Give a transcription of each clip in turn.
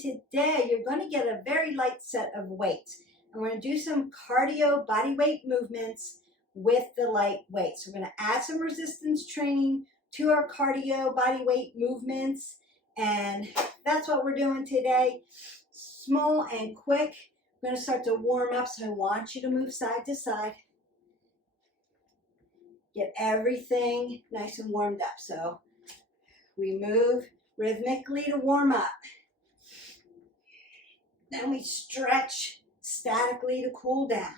today you're going to get a very light set of weights. I'm going to do some cardio body weight movements with the light weights. We're going to add some resistance training to our cardio body weight movements, and that's what we're doing today. Small and quick. We're going to start to warm up, so I want you to move side to side. Get everything nice and warmed up. So we move rhythmically to warm up. Then we stretch statically to cool down.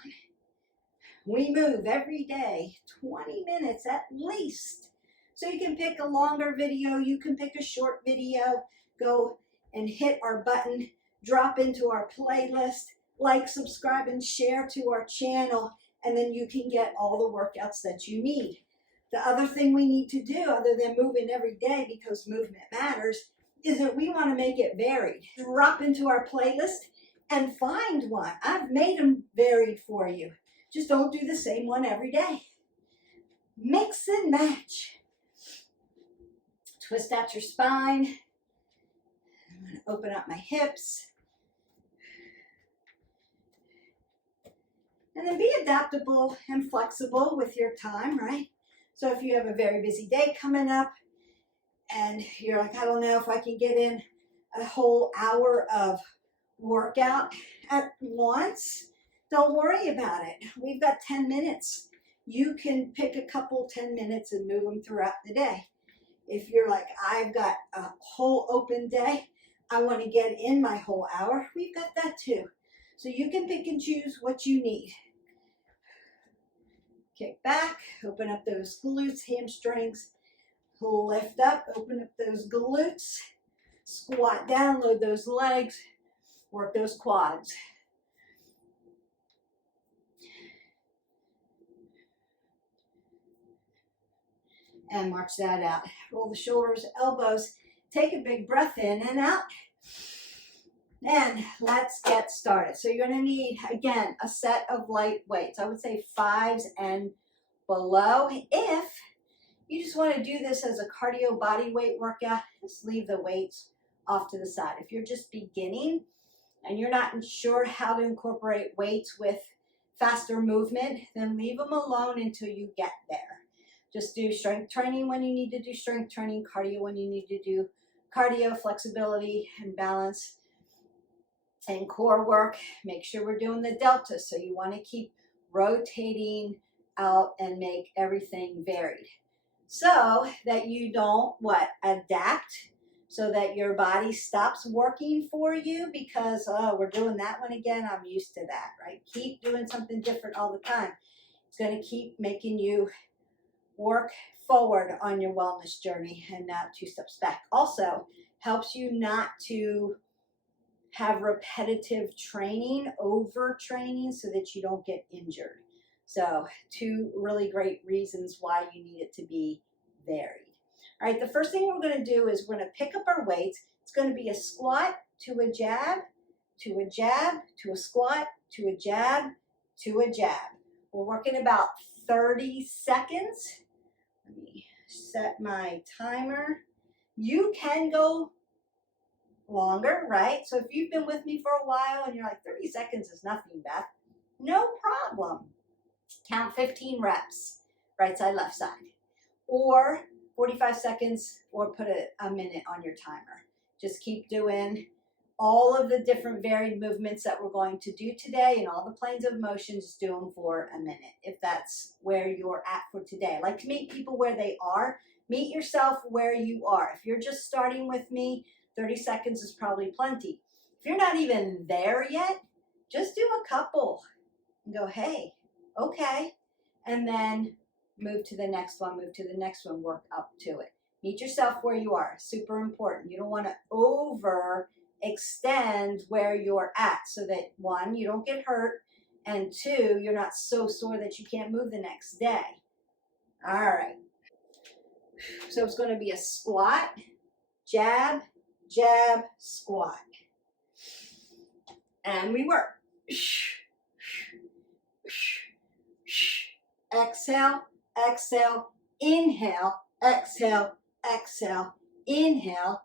We move every day, 20 minutes at least. So you can pick a longer video, you can pick a short video, go and hit our button, drop into our playlist, like, subscribe, and share to our channel, and then you can get all the workouts that you need. The other thing we need to do, other than moving every day because movement matters, is that we want to make it varied. Drop into our playlist and find one. I've made them varied for you. Just don't do the same one every day. Mix and match. Twist out your spine. I'm going to open up my hips. And then be adaptable and flexible with your time, right? So if you have a very busy day coming up and you're like, I don't know if I can get in a whole hour of workout at once, don't worry about it. We've got 10 minutes. You can pick a couple 10 minutes and move them throughout the day. If you're like, I've got a whole open day, I want to get in my whole hour, we've got that too. So you can pick and choose what you need. Kick back, open up those glutes, hamstrings, lift up, open up those glutes, squat down, load those legs, work those quads. And march that out. Roll the shoulders, elbows, take a big breath in and out. And let's get started. So you're going to need, again, a set of light weights. I would say 5s and below. If you just want to do this as a cardio body weight workout, just leave the weights off to the side. If you're just beginning and you're not sure how to incorporate weights with faster movement, then leave them alone until you get there. Just do strength training when you need to do strength training, cardio when you need to do cardio, flexibility and balance. And core work, make sure we're doing the delta. So you want to keep rotating out and make everything varied. So that you don't, adapt, so that your body stops working for you because, oh, we're doing that one again, I'm used to that, right? Keep doing something different all the time. It's going to keep making you work forward on your wellness journey and not 2 steps back. Also, helps you not to have repetitive training, overtraining, so that you don't get injured. So 2 really great reasons why you need it to be varied. All right, the first thing we're going to do is we're going to pick up our weights. It's going to be a squat to a jab, to a jab, to a squat, to a jab, to a jab. We're working about 30 seconds. Let me set my timer. You can go longer, right? So if you've been with me for a while and you're like, 30 seconds is nothing, Beth, no problem. Count 15 reps, right side, left side, or 45 seconds, or put a minute on your timer. Just keep doing all of the different varied movements that we're going to do today, and all the planes of motion, just do them for a minute if that's where you're at for today. I like to meet people where they are. Meet yourself where you are. If you're just starting with me, 30 seconds is probably plenty. If you're not even there yet, just do a couple and go, hey, okay. And then move to the next one, move to the next one, work up to it. Meet yourself where you are. Super important. You don't want to overextend where you're at so that 1, you don't get hurt, and 2, you're not so sore that you can't move the next day. All right. So it's going to be a squat, jab, jab, squat. And we work. Exhale, exhale, inhale, exhale, exhale, inhale.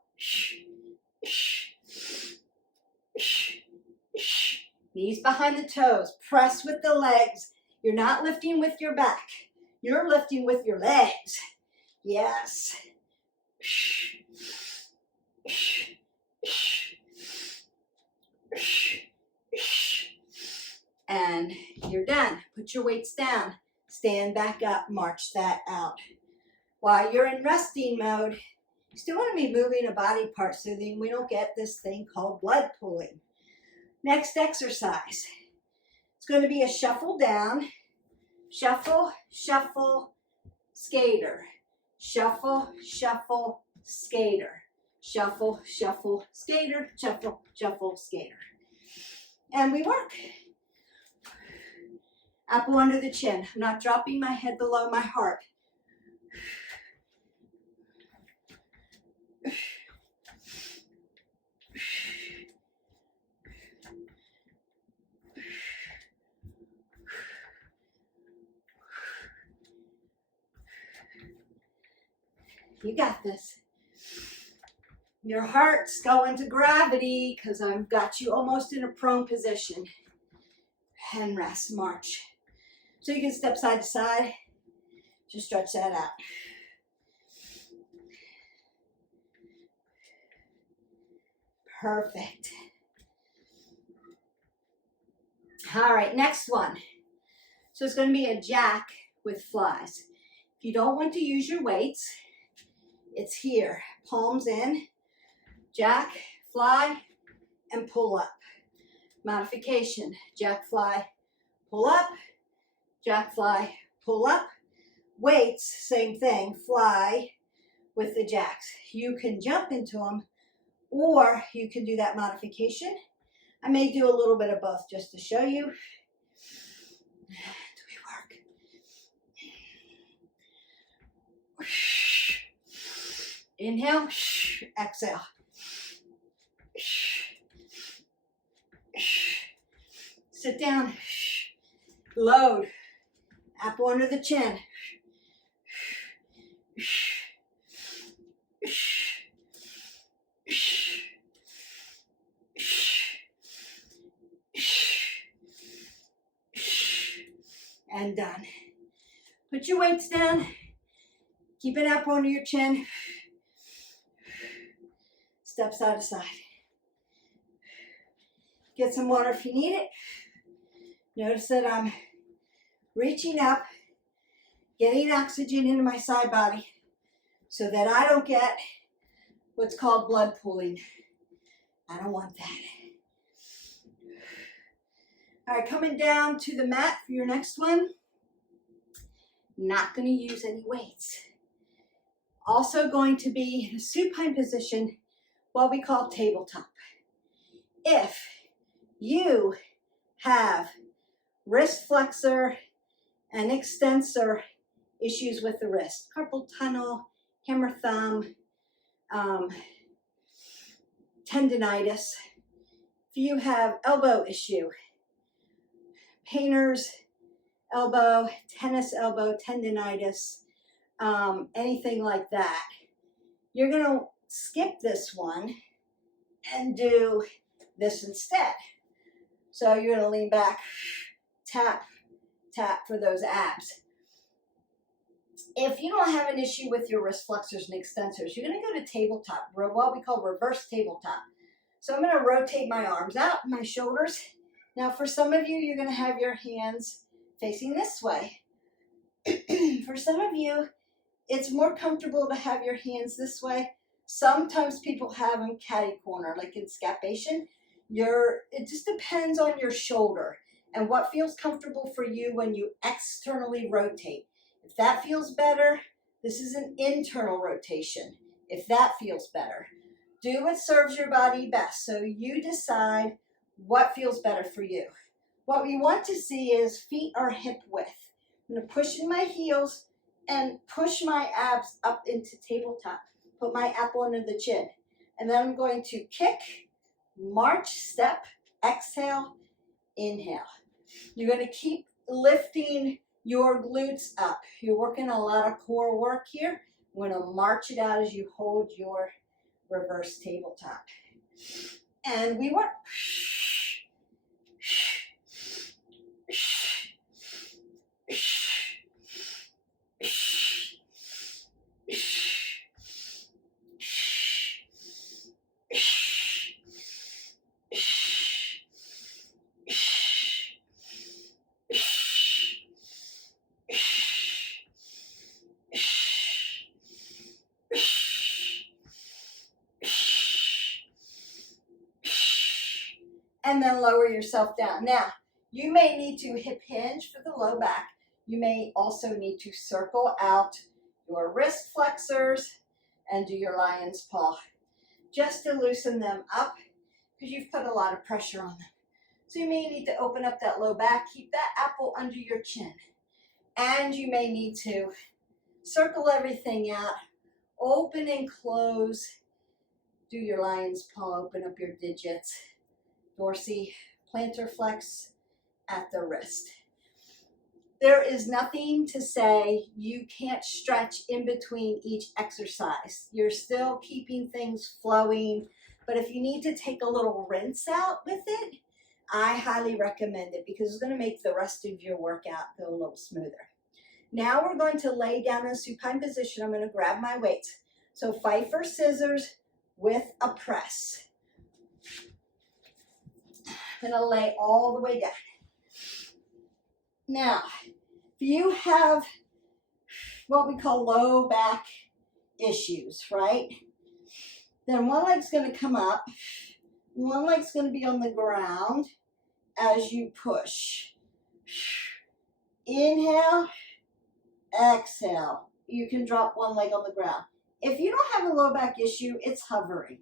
Knees behind the toes. Press with the legs. You're not lifting with your back. You're lifting with your legs. Yes. And you're done. Put your weights down. Stand back up. March that out. While you're in resting mode, you still want to be moving a body part so that we don't get this thing called blood pooling. Next exercise. It's going to be a shuffle down. Shuffle, shuffle, skater. Shuffle, shuffle, skater. Shuffle, shuffle, skater. Shuffle, shuffle, skater. And we work. Apple under the chin. I'm not dropping my head below my heart. You got this. Your heart's going to gravity because I've got you almost in a prone position. And rest, march. So you can step side to side. Just stretch that out. Perfect. All right, next one. So it's going to be a jack with flies. If you don't want to use your weights, it's here. Palms in, jack, fly, and pull up. Modification, jack, fly, pull up, jack, fly, pull up. Weights, same thing, fly with the jacks. You can jump into them, or you can do that modification. I may do a little bit of both just to show you. Do we work? Inhale, exhale. Sit down, load, apple under the chin. And done. Put your weights down, keep an apple under your chin. Step side to side. Get some water if you need it. Notice that I'm reaching up, getting oxygen into my side body so that I don't get what's called blood pooling. I don't want that. All right, coming down to the mat for your next one. Not going to use any weights. Also going to be in a supine position, what we call tabletop. If you have wrist flexor and extensor issues with the wrist, carpal tunnel, hammer thumb, tendinitis, if you have elbow issue, painter's elbow, tennis elbow, tendinitis, anything like that, you're going to skip this one and do this instead. So you're going to lean back, tap, tap for those abs. If you don't have an issue with your wrist flexors and extensors, you're going to go to tabletop, what we call reverse tabletop. So I'm going to rotate my arms out, my shoulders. Now for some of you, you're going to have your hands facing this way. For some of you, it's more comfortable to have your hands this way. Sometimes people have them catty corner, like in scapation. It just depends on your shoulder and what feels comfortable for you when you externally rotate. If that feels better, this is an internal rotation. If that feels better, do what serves your body best. So you decide what feels better for you. What we want to see is feet are hip width. I'm going to push in my heels and push my abs up into tabletop. Put my apple under the chin. And then I'm going to kick, march, step, exhale, inhale. You're going to keep lifting your glutes up. You're working a lot of core work here. I'm going to march it out as you hold your reverse tabletop. And we work. And then lower yourself down. Now, you may need to hip hinge for the low back. You may also need to circle out your wrist flexors and do your lion's paw just to loosen them up because you've put a lot of pressure on them. So you may need to open up that low back, keep that apple under your chin. And you may need to circle everything out, open and close, do your lion's paw, open up your digits. Dorsey, plantar flex at the wrist. There is nothing to say you can't stretch in between each exercise. You're still keeping things flowing, but if you need to take a little rinse out with it, I highly recommend it because it's going to make the rest of your workout go a little smoother. Now we're going to lay down in a supine position. I'm going to grab my weights. So Pfeiffer scissors with a press. I'm going to lay all the way down. Now, if you have what we call low back issues, right? Then one leg's going to come up. One leg's going to be on the ground as you push. Inhale, exhale. You can drop one leg on the ground. If you don't have a low back issue, it's hovering.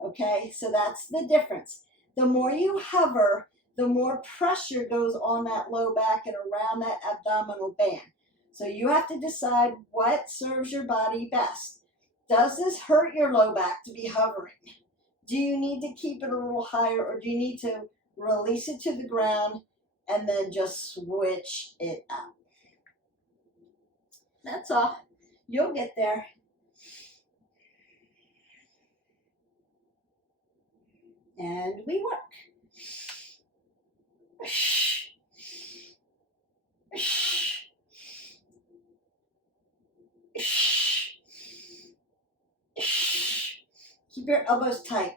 Okay, so that's the difference. The more you hover, the more pressure goes on that low back and around that abdominal band. So you have to decide what serves your body best. Does this hurt your low back to be hovering? Do you need to keep it a little higher, or do you need to release it to the ground and then just switch it up? That's all. You'll get there. And we work. Keep your elbows tight.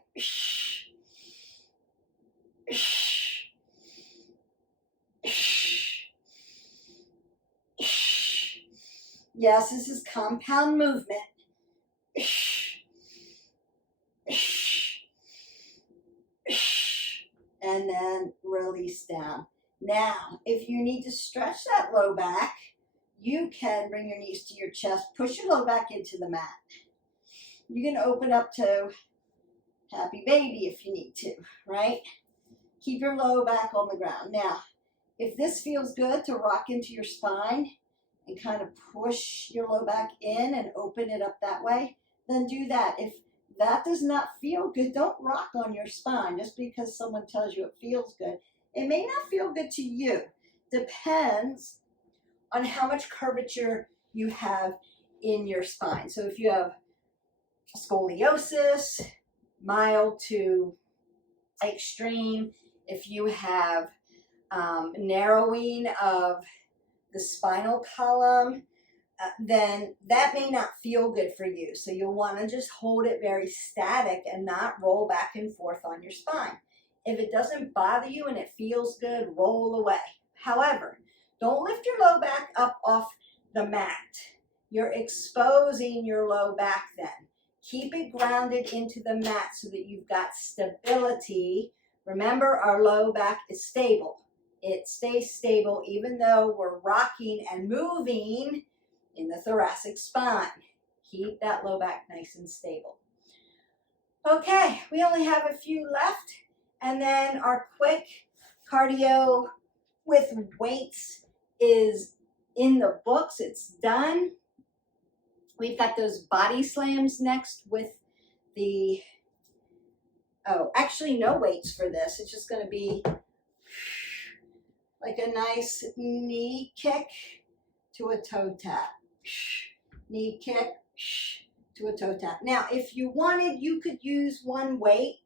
Yes, this is compound movement. And then release down. Now, if you need to stretch that low back, you can bring your knees to your chest, push your low back into the mat. You can open up to happy baby if you need to, right? Keep your low back on the ground. Now, if this feels good to rock into your spine and kind of push your low back in and open it up that way, then do that. If that does not feel good, don't rock on your spine just because someone tells you it feels good. It may not feel good to you. Depends on how much curvature you have in your spine. So if you have scoliosis, mild to extreme, if you have narrowing of the spinal column, then that may not feel good for you. So you'll want to just hold it very static and not roll back and forth on your spine. If it doesn't bother you and it feels good, roll away. However, don't lift your low back up off the mat. You're exposing your low back then. Keep it grounded into the mat so that you've got stability. Remember, our low back is stable. It stays stable even though we're rocking and moving in the thoracic spine. Keep that low back nice and stable. Okay, we only have a few left, and then our quick cardio with weights is in the books. It's done. We've got those body slams next with the, actually no weights for this. It's just going to be like a nice knee kick to a toe tap. Knee kick to a toe tap. Now, if you wanted, you could use one weight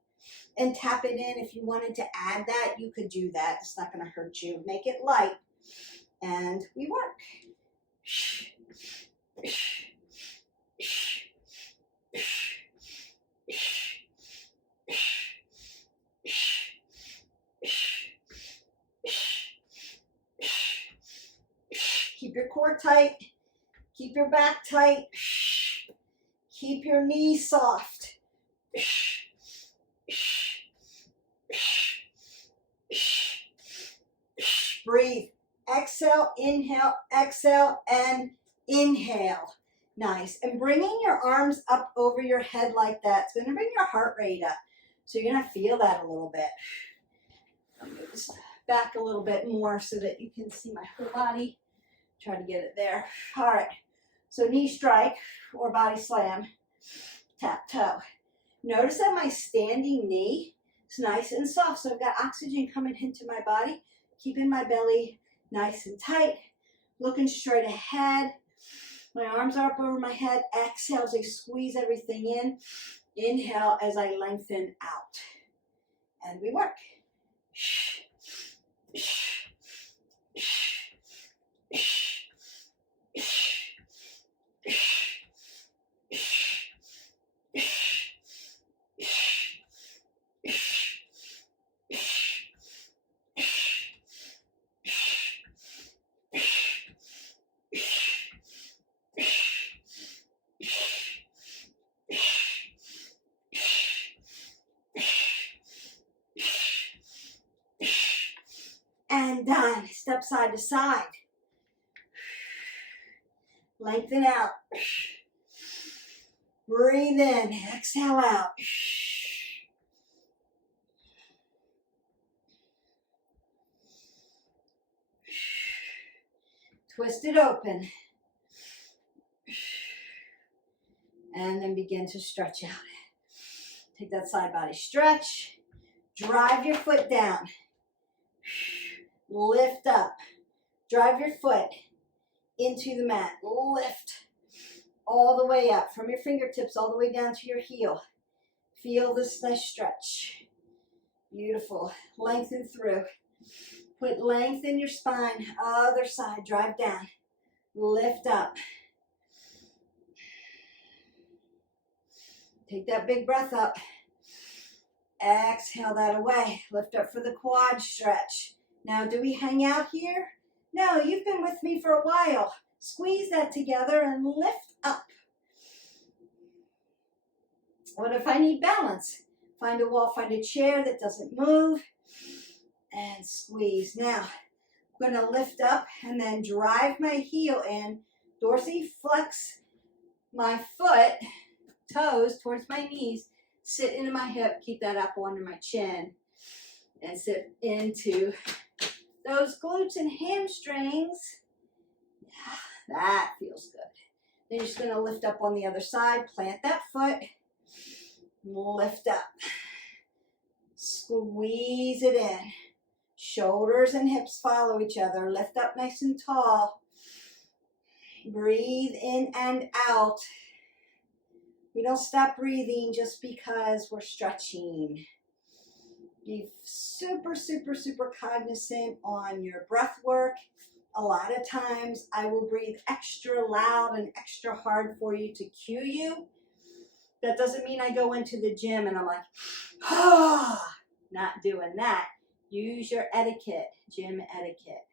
and tap it in. If you wanted to add that, you could do that. It's not going to hurt you. Make it light, and we work. Keep your core tight. Keep your back tight. Keep your knees soft. Breathe. Exhale, inhale, exhale, and inhale. Nice. And bringing your arms up over your head like that, it's going to bring your heart rate up. So you're going to feel that a little bit. I'll move this back a little bit more so that you can see my whole body. Try to get it there. All right. So knee strike or body slam. Tap toe. Notice that my standing knee is nice and soft. So I've got oxygen coming into my body. Keeping my belly nice and tight. Looking straight ahead. My arms are up over my head. Exhale as I squeeze everything in. Inhale as I lengthen out. And we work. And done. Step side to side. Lengthen out. Breathe in. Exhale out. Twist it open. And then begin to stretch out. Take that side body stretch. Drive your foot down. Lift up. Drive your foot into the mat. Lift all the way up from your fingertips all the way down to your heel. Feel this nice stretch. Beautiful. Lengthen through. Put length in your spine. Other side. Drive down. Lift up. Take that big breath up. Exhale that away. Lift up for the quad stretch. Now, do we hang out here? No, you've been with me for a while. Squeeze that together and lift up. What if I need balance? Find a wall, find a chair that doesn't move, and squeeze. Now, I'm going to lift up and then drive my heel in. Dorsiflex my foot, toes towards my knees. Sit into my hip, keep that apple under my chin, and sit into those glutes and hamstrings. Yeah, that feels good. Then you're just going to lift up on the other side, plant that foot, lift up. Squeeze it in. Shoulders and hips follow each other. Lift up nice and tall. Breathe in and out. We don't stop breathing just because we're stretching. Be super, super, super cognizant on your breath work. A lot of times I will breathe extra loud and extra hard for you to cue you. That doesn't mean I go into the gym and I'm like, ah, not doing that. Use your etiquette, gym etiquette.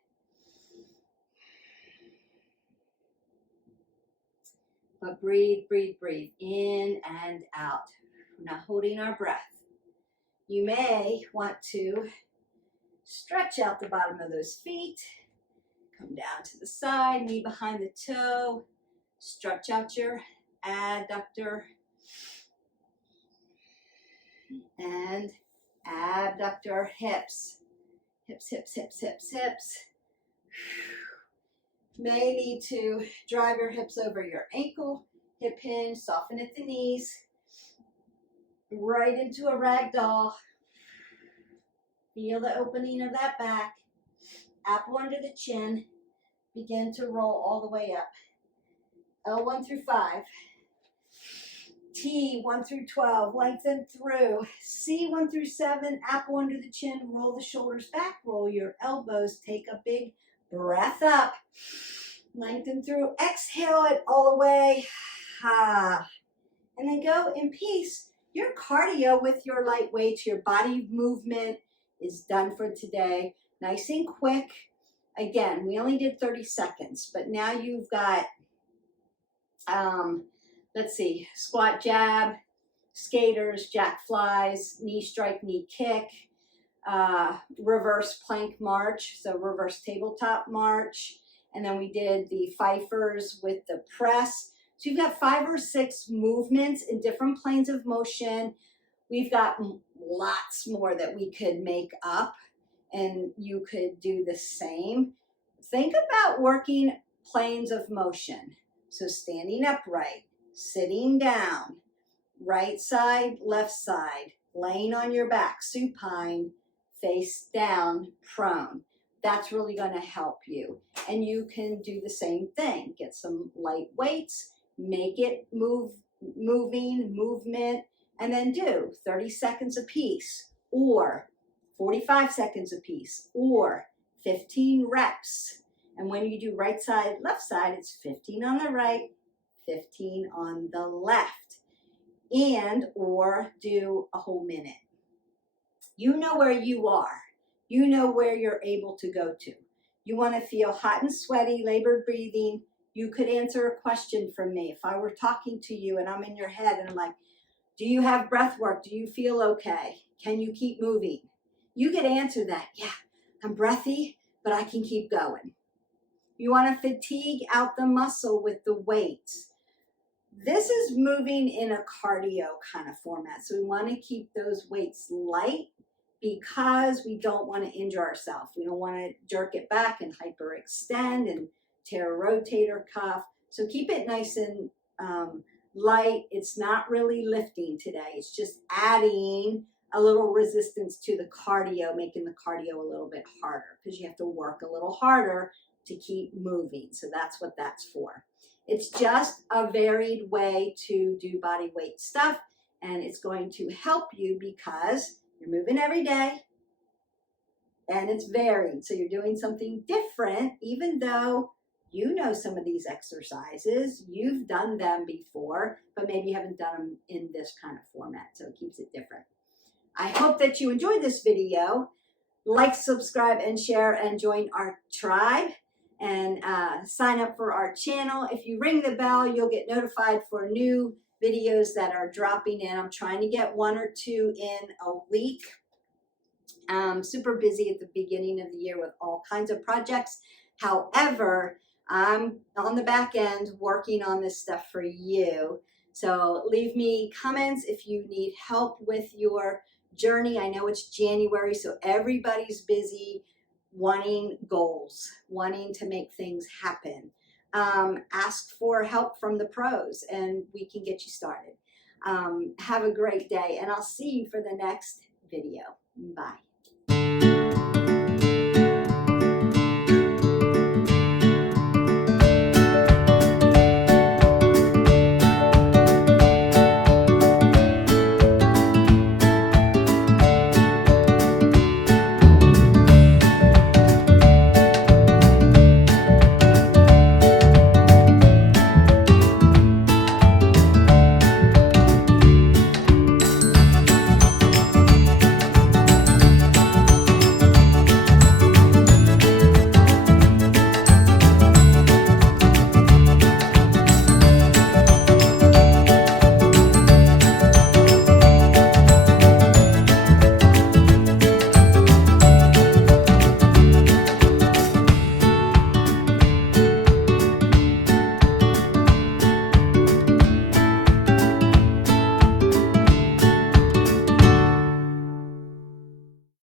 But breathe, breathe, breathe, in and out. We're not holding our breath. You may want to stretch out the bottom of those feet. Come down to the side, knee behind the toe. Stretch out your adductor and abductor, hips. Hips, hips, hips, hips, hips. May need to drive your hips over your ankle, hip hinge, soften at the knees. Right into a rag doll. Feel the opening of that back. Apple under the chin. Begin to roll all the way up. L1 through 5. T, 1 through 12, lengthen through. C, 1 through 7, apple under the chin, roll the shoulders back, roll your elbows, take a big breath up. Lengthen through, exhale it all the way. And then go in peace. Your cardio with your light weights, your body movement is done for today. Nice and quick. Again, we only did 30 seconds, but now you've got, let's see, squat jab, skaters, jack flies, knee strike, knee kick, reverse plank march, so reverse tabletop march. And then we did the Piffers with the press. So you've got 5 or 6 movements in different planes of motion. We've got lots more that we could make up, and you could do the same. Think about working planes of motion. So standing upright, sitting down, right side, left side, laying on your back, supine, face down, prone. That's really going to help you. And you can do the same thing. Get some light weights, make it movement, and then do 30 seconds a piece, or 45 seconds a piece, or 15 reps. And when you do right side, left side, it's 15 on the right, 15 on the left, and or do a whole minute. You know where you are. You know where you're able to go to. You want to feel hot and sweaty, labored breathing. You could answer a question from me. If I were talking to you and I'm in your head and I'm like, do you have breath work? Do you feel okay? Can you keep moving? You could answer that. Yeah, I'm breathy, but I can keep going. You want to fatigue out the muscle with the weights. This is moving in a cardio kind of format. So we want to keep those weights light because we don't want to injure ourselves. We don't want to jerk it back and hyperextend and tear a rotator cuff. So keep it nice and light. It's not really lifting today. It's just adding a little resistance to the cardio, making the cardio a little bit harder because you have to work a little harder to keep moving. So that's what that's for. It's just a varied way to do body weight stuff, and it's going to help you because you're moving every day and it's varied. So you're doing something different, even though you know some of these exercises, you've done them before, but maybe you haven't done them in this kind of format. So it keeps it different. I hope that you enjoyed this video. Like, subscribe, and share, and join our tribe, and sign up for our channel. If you ring the bell, you'll get notified for new videos that are dropping in. I'm trying to get 1 or 2 in a week. I'm super busy at the beginning of the year with all kinds of projects. However, I'm on the back end working on this stuff for you. So leave me comments if you need help with your journey. I know it's January, so everybody's busy wanting goals, wanting to make things happen. Ask for help from the pros and we can get you started. Have a great day, and I'll see you for the next video. Bye.